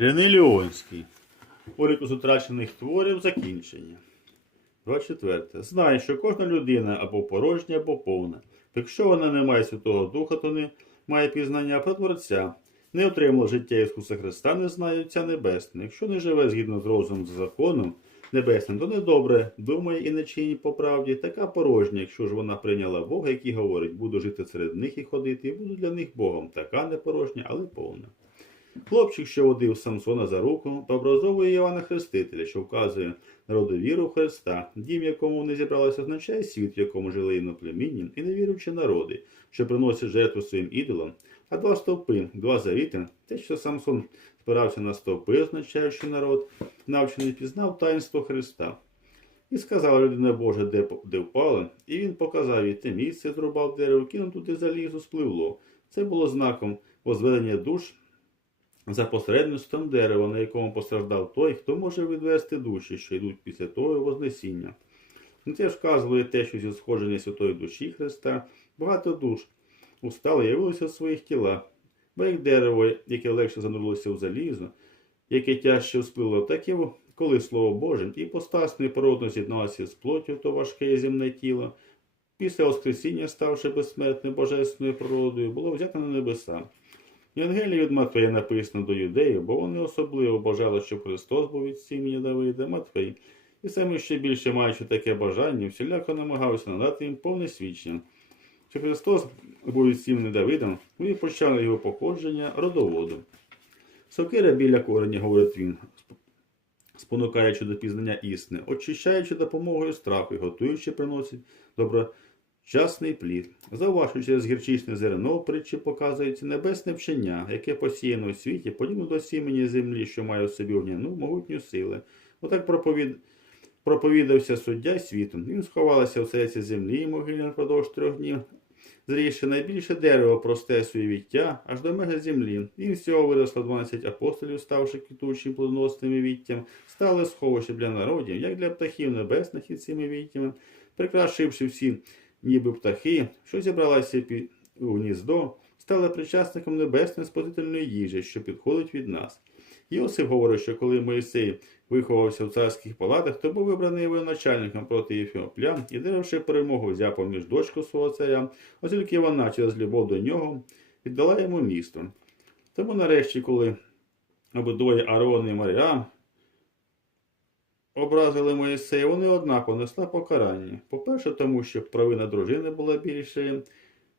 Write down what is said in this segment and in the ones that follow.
Ірини Ліонський. Орикус утрачених творів закінчення. 24. Знай, що кожна людина або порожня, або повна. Якщо вона не має Святого Духа, то не має пізнання про Творця. Не отримала життя Ісуса Христа, не знає Отця Небесне. Якщо не живе згідно з розумом з законом небесним, то недобре думає і не чинить по правді, така порожня, якщо ж вона прийняла Бога, який говорить, буду жити серед них і ходити, і буду для них Богом. Така не порожня, але повна. Хлопчик, що водив Самсона за руку, образовує Івана Хрестителя, що вказує народу віру Христа, дім, якому вони зібралися, означає світ, в якому жили іноплемінні, і невіруючі народи, що приносять жертву своїм ідолам, а два стовпи, два завіти, те, що Самсон спирався на стовпи, означаючи народ, навчений пізнав таїнство Христа. І сказала людина Божа, де, де впала, і він показав їй те місце, зрубав дерево, кинув туди залізо, спливло. Це було знаком возведення душ за посередництвом дерева, на якому постраждав той, хто може відвести душі, що йдуть після того Вознесіння. Це ж вказує те, що зі сходження Святої душі Христа багато душ устали і явилося в своїх тілах, бо як дерево, яке легше занурилося в залізо, яке тяжче всплило, так і коли Слово Боже, і постась непородно з'єдналося з плоттю, то важке земне тіло, після Воскресіння, ставши безсмертною божественною природою, було взято на небеса. Євангелії від Матфея написано до юдеїв, бо вони особливо бажали, щоб Христос був від сім'ї Давида, Матфей. І саме ще більше маючи таке бажання, всіляко намагався надати їм повне свідчення. Що Христос був від сім'ї Давидом, і почали його походження родоводу. Сокира біля кореня, говорить він, спонукаючи до пізнання істини, очищаючи допомогою страху і готуючи приносить доброчасний плід. Зауважуючи через гірчичне зерно, притчі показується небесне вчення, яке посіяно у світі, подібно до сімені землі, що має у собі вогняну могутню сили. Отак проповід... проповідався суддя світом. Він сховалася в серці землі і могилі впродовж трьох днів. Зріше найбільше дерево просте своє віття аж до межи землі. І всього виросло 12 апостолів, ставши квітучим плодоносними віттям, стали сховище для народів, як для птахів небесних із цими віттями, прикрашивши всі, ніби птахи, що зібралися під у гніздо, стали причасником небесної спозительної їжі, що підходить від нас. Йосип говорить, що коли Моїсей виховався в царських палатах, то був вибраний воєначальником проти ефіоплян і, деревши перемогу, взяв поміж дочку свого царя, оскільки вона через любов до нього віддала йому місто. Тому нарешті, коли обидвоє Аарон і Маріам образили Моїсея, вони однаково несла покарання. По-перше, тому що провина дружини була більшою,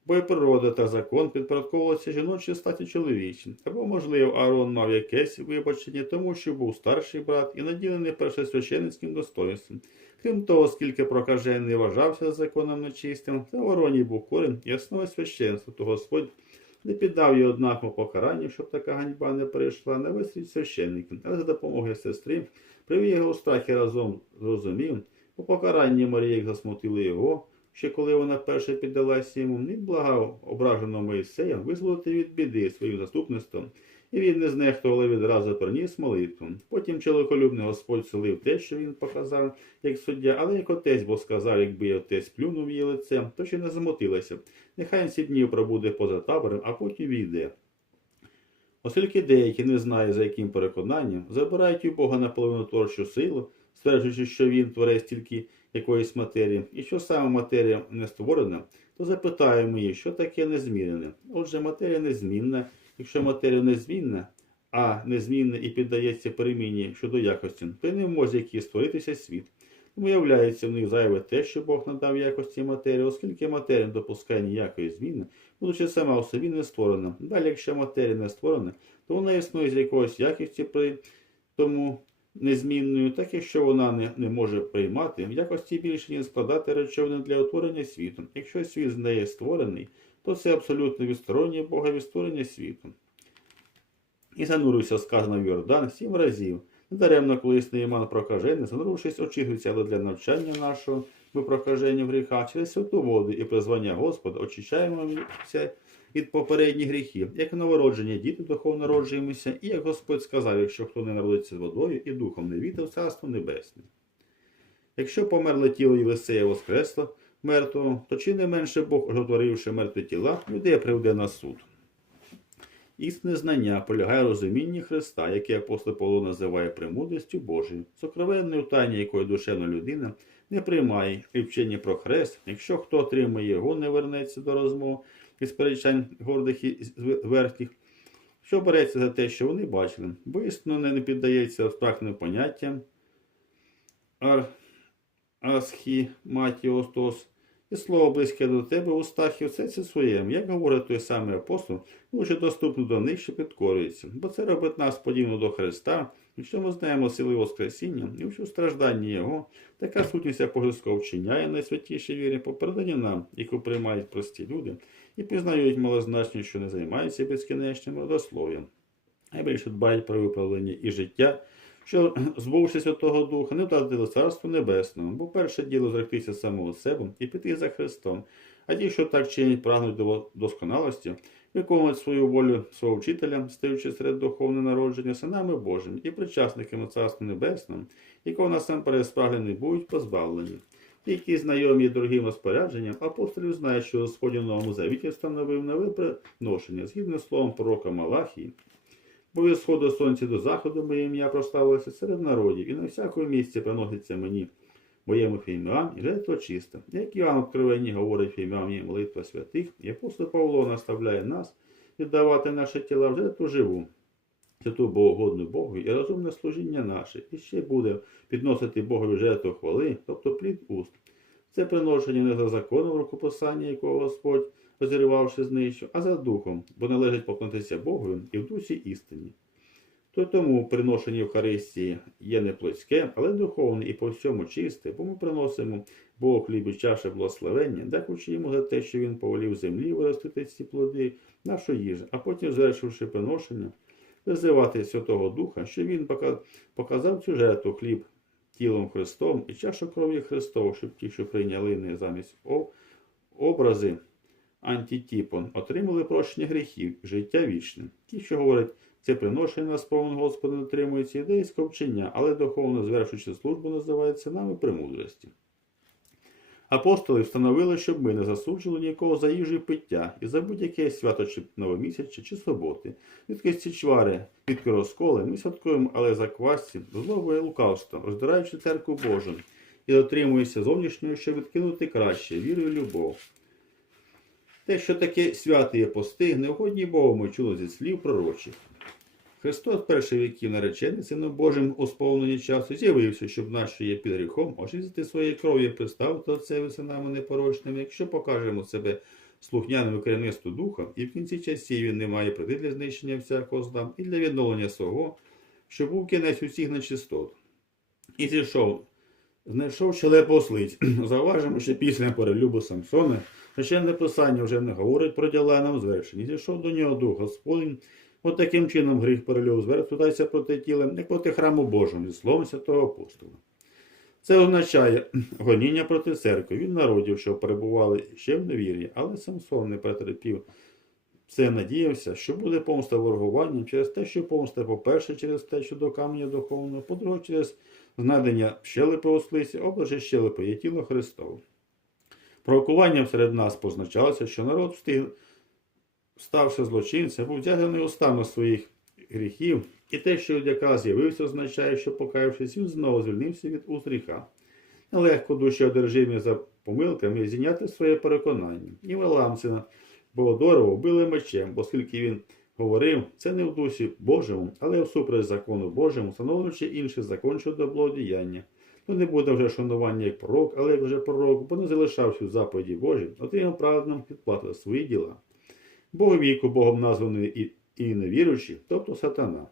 бо й природа та закон підпорядковувалися жіночій статі чоловічій. Або, можливо, Аарон мав якесь вибачення, тому що був старший брат і наділений першосвященицьким достоинством. Крім того, оскільки прокажений вважався законом нечистим, та в Ароні був корінь і основа священства, то Господь не піддав їй однаково покаранню, щоб така ганьба не перейшла на весь священників, але за допомогою сестри привів його у страхі разом зрозумів, по покаранні Марії засмутили його, ще коли вона перше піддалася йому, він благав ображеного Моїсея визволити від біди своїм заступництвом, і він не знехтував, відразу приніс молитву. Потім чоловіколюбний Господь солив те, що він показав, як суддя, але як отець, бо сказав, якби я отець плюнув її лице, то ще не замотилася. Нехай сім днів пробуде поза табором, а потім війде. Оскільки деякі не знають, за яким переконанням, забирають у Бога наполовину творчу силу, стверджуючи, що він творець тільки якоїсь матерії, і що саме матерія не створена, то запитаємо її, що таке незмінне. Отже, матерія незмінна, якщо матерія незмінна, а незмінна і піддається переміні щодо якості, то не може який створитися світ. Виявляється в них зайве те, що Бог надав якості матерії, оскільки матерія не допускає ніякої зміни, будучи сама у собі не створена. Далі, якщо матерія не створена, то вона існує з якоїсь якості при тому незмінною, так якщо вона не, не може приймати, в якості більше ніж складати речовини для утворення світу. Якщо світ з неї створений, то це абсолютно відстороннє Бога від створення світу. І занурився, сказано в Йордан, сім разів. Недаремно колись Неїман прокажений, занурившись, очікується, але для навчання нашого ми прокажені в гріхах через святу воду і призвання Господа очищаємося від попередніх гріхів, як новородження діти духовно народжуємося, і як Господь сказав, якщо хто не народиться з водою і духом не війде в царство небесне. Якщо померле тіло Єлисея воскресло мертвого, то чи не менше Бог, ожотворивши мертві тіла, людей приведе на суд. Істинне знання полягає в розумінні Христа, яке апостол Павло називає премудрістю Божою, сокровенною тайні, якої душевна людина не приймає. І вчення про хрест, якщо хто отримає його, не вернеться до розмов і сперечань гордих і верхніх, що береться за те, що вони бачили, бо істинно не піддається абстрактним поняттям. Ар, асхіматіостос, і слово близьке до тебе в устах і все це своєму. Як говорить той самий апостол, дуже доступно до них, що підкорюється. Бо це робить нас подібно до Христа, якщо ми знаємо сили Воскресіння і всю страждання Його, така сутність апостольського вчиняє найсвятіші вірі, попередання нам, яку приймають прості люди, і пізнають малозначно, що не займаються безкінечним родослов'ям, а більше дбають про виправлення і життя, що, збувши Святого Духа, не вдати до Царства Небесного, бо перше діло зректися самого себе і піти за Христом. А ті, що так чинять, прагнуть до досконалості, виконують свою волю свого вчителя, стаючи серед духовне народження синами Божими і причасниками Царства Небесного, якого насамперед спраглені будуть позбавлені. Які знайомі і дорогим розпорядженням, апостолів знають, що Господь у новому завіті встановив нове приношення, згідно з словом пророка Малахії, Бо від сходу сонця до заходу моє ім'я прославилося серед народів, і на всякому місці приноситься мені моєму фіміам і жертва чиста. Як Іван Откровенні говорить фіміам і молитва святих, і апостол Павло наставляє нас віддавати наші тіла в жертву живу, святу богогодну Богу і розумне служіння наше, і ще буде підносити Богові жертву хвали, тобто плід уст. Це приношення не за законом рукописання, якого Господь розірвавши знищу, а за духом, бо належить поклонитися Богу і в дусі істині. То тому приношення Євхаристії є не плотське, але духовне і по всьому чисте, бо ми приносимо Богу хліб і чаше благословення, дякуючи йому за те, що він повелів землі виростити ці плоди, нашу їжу, а потім, звершивши приношення, визивати Святого Духа, що він показав цю жертву хліб тілом Христом і чашу кров'ю Христову, щоб ті, що прийняли не замість образи антитіпон, отримали прощення гріхів, життя вічне. Ті, що говорять, це приношення на сповн Господа дотримується ідейського вчення, але духовно звершуючи службу називається нами премудрості. Апостоли встановили, щоб ми не засуджували нікого за їжу і пиття і за будь-яке свято чи новомісяче чи суботи. Від ці чвари, від розколи ми святкуємо, але за квасці, злобу і лукавство, роздираючи церкву Божу, і дотримуємося зовнішнього, щоб відкинути краще, віру і любов. Те, що таке святий пости, неугодні Богу ми чули зі слів пророчих. Христос перших віків наречений Сином Божим у сповненні часу з'явився, щоб нас, що є під гріхом, очистити своєю кров'ю представити Отцеві синами непорочними, якщо покажемо себе слухняним керівництву Духа, і в кінці часів він не має прийти для знищення всякого зла і для відновлення свого, що був кінець усіх нечистот. І зійшов, знайшов щелепу ослиць. Зауважимо, що після перелюбу Самсона Священне Писання вже не говорить про діла нам звершені. Зійшов до нього Дух Господень. От таким чином гріх перельов звертається проти тіла, як проти храму Божого, зі словом святого апостола. Це означає гоніння проти церкви від народів, що перебували ще в невір'ї, але Самсон не претерпів. Це надіявся, що буде помста ворогуванням через те, що помста, по-перше, через те, що до каменя духовного, по-друге, через знайдення щелепи ослиці, облаче щелепи є тіло Христове. Провокуванням серед нас позначалося, що народ встиг, ставши злочинцем, був вдягнений устами своїх гріхів, і те, що дяка з'явився, означає, що, покаявшись, він знову звільнився від уст гріха. Нелегко душі одержимі за помилками зіняти своє переконання. І Валамцина Болодорова вбили мечем, оскільки він говорив, це не в дусі Божому, але всупереч закону Божому, встановлюючи інший закон щодо благодіяння. Ну, не буде вже шанування як пророк, але як вже пророк, бо не залишався в заповіді Божій, отримав праведним відплату за свої діла. Бог віку Богом названий і, і невіруючий, тобто сатана.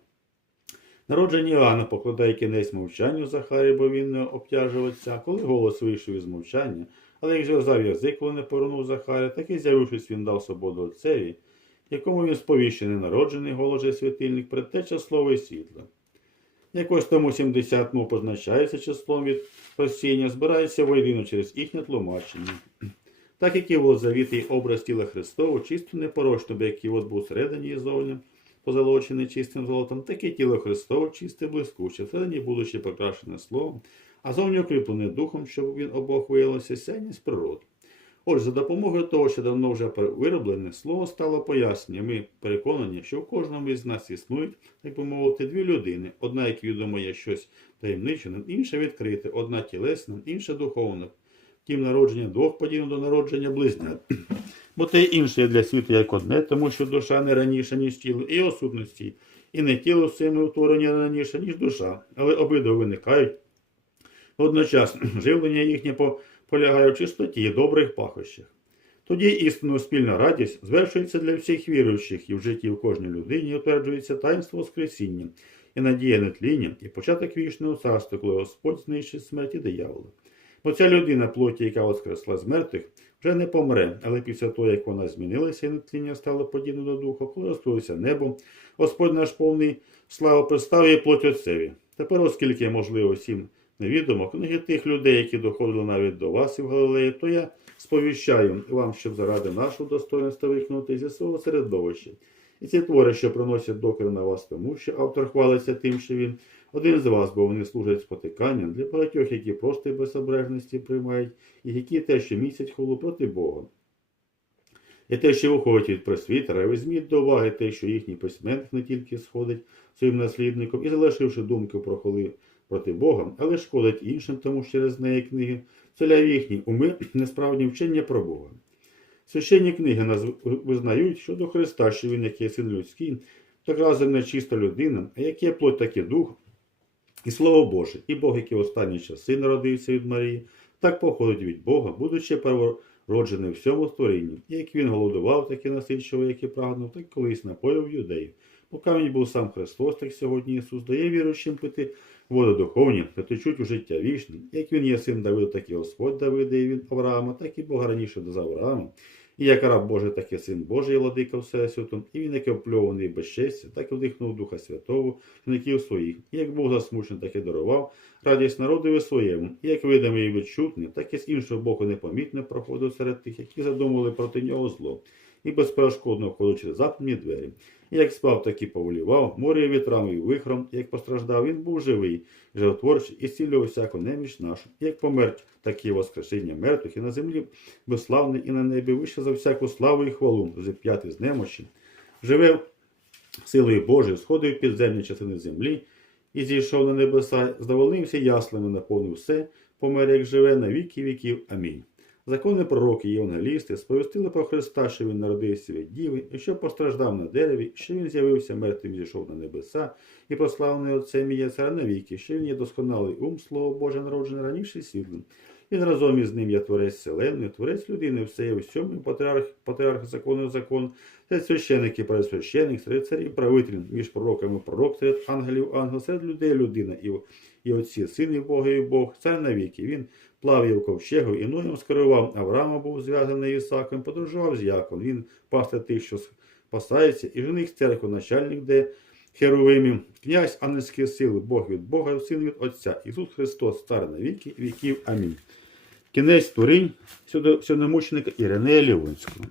Народження Іоанна покладає кінець мовчанню Захарі, бо він не обтяжувався, коли голос вийшов із мовчання, але як зв'язав язик, коли не повернув Захаря, так і з'явившись, він дав свободу отцеві, якому він сповіщений народжений голос світильник, предтеча слова і світла. Якось тому 70 мов позначається числом від розсіяння, збирається воєдино через їхнє тлумачення. Так як і завітий образ тіла Христового, чисто непорочно, бо як от був всередині і зовні позолочений чистим золотом, так і тіло Христове чисте блискуче, всередині будучи покрашене словом, а зовні укріплене духом, щоб він обох виявилося сяйність природи. Отже, за допомогою того, що давно вже вироблене, слово стало пояснення. Ми переконані, що в кожному із нас існують, так би мовити, дві людини. Одна, як відомо, є щось таємниче, інша відкрите, одна тілесна, інша духовна. Втім, народження двох подібно до народження близнят. Бо те інше для світу як одне, тому що душа не раніше, ніж тіло, і о сутності, і не тіло в своєму утворенні раніше, ніж душа, але обидва виникають Водночас живлення їхнє по- полягає в чистоті добрих пахощах. Тоді істинно спільна радість звершується для всіх віруючих, і в житті в кожній людині утверджується таїнство Воскресіння, і надія нетління, і початок вічного царства, коли Господь знищить смерть і диявола. Бо ця людина плоті, яка воскресла з мертвих, вже не помре, але після того, як вона змінилася і нетління стало подібне до духа, коли розкрилося небо, Господь наш повний слава представив плоть Отцеві. Тепер, оскільки можливо всім невідомо книги тих людей, які доходили навіть до вас і в Галилеї, то я сповіщаю вам, щоб заради нашого достоинства викнути зі свого середовища. І ці твори, що приносять докори на вас, тому що автор хвалиться тим, що він один з вас, бо вони служать спотиканням для багатьох, які просто без обережності приймають, і які те, що місяць хулу проти Бога. І те, що виходить від просвітера, візьміть до уваги те, що їхній письменник не тільки сходить своїм наслідником і залишивши думки про холи проти Бога, але шкодить іншим, тому що через неї книги вселяє їхні уми несправні вчення про Бога. Священні книги нас визнають щодо Христа, що Він, як є син людський, так разом не чиста людина, а як є плоть, так і дух, і Слово Боже, і Бог, який в останні часи народився від Марії, так походить від Бога, будучи первороджений всьому створінні. І як він голодував, так і насичував, як і прагнув, так колись напоїв юдеїв. Поки він був сам Христос, так сьогодні Ісус дає віруючим пити воду духовні, та течуть у життя вічне. Як він є син Давида, так і Господь Давида, і він Авраама, так і Бог раніше до Авраама. І як раб Божий, так і син Божий, владика Всесвіту, і він, як опльований без честі, так і вдихнув Духа Святого, синаків своїх, і як Бог засмучений, так і дарував радість народові своєму, і як видимий і відчутний, так і з іншого боку непомітно проходив серед тих, які задумали проти нього зло, і безперешкодно входив через западні двері. Як спав, так і поволівав, море вітрами і вихром, як постраждав, він був живий, животворчий і зцілював всяку неміч нашу. Як помер, так і воскрешення мертвих, і на землі безславний, і на небі вище за всяку славу і хвалу, зіп'ятий з немочі, живе силою Божою, сходив в підземні частини землі, і зійшов на небеса, здовольнився яслами, наповнив все, помер, як живе, на віки віків. Амінь. Закони пророки і євангелісти сповістили про Христа, що Він народився від Діви, і що постраждав на дереві, що Він з'явився мертвим, зійшов на небеса, і прославлений Отцем є цар навіки, що Він є досконалий ум, Слово Боже, народжене раніше світлим. Він разом із ним є творець вселенної, творець людини, все є всьому, і патріарх, патріарх закону закон, серед священики, пересвященик, серед царів правитель, між пророками пророк, серед ангелів ангел, серед людей людина, і, і отці, сини Бога і Бог, цар навіки. Він плавів ковчегу, і Ноєм скерував. Авраама був зв'язаний Ісаком, подорожував з Яком. Він пастир тих, що спасається, і жених церкви, начальник, де Херовимів, князь ангельських сил, Бог від Бога, син від Отця. Ісус Христос, цар на віки віків. Амінь. Кінець творінь священномученика Ірине Лівонського.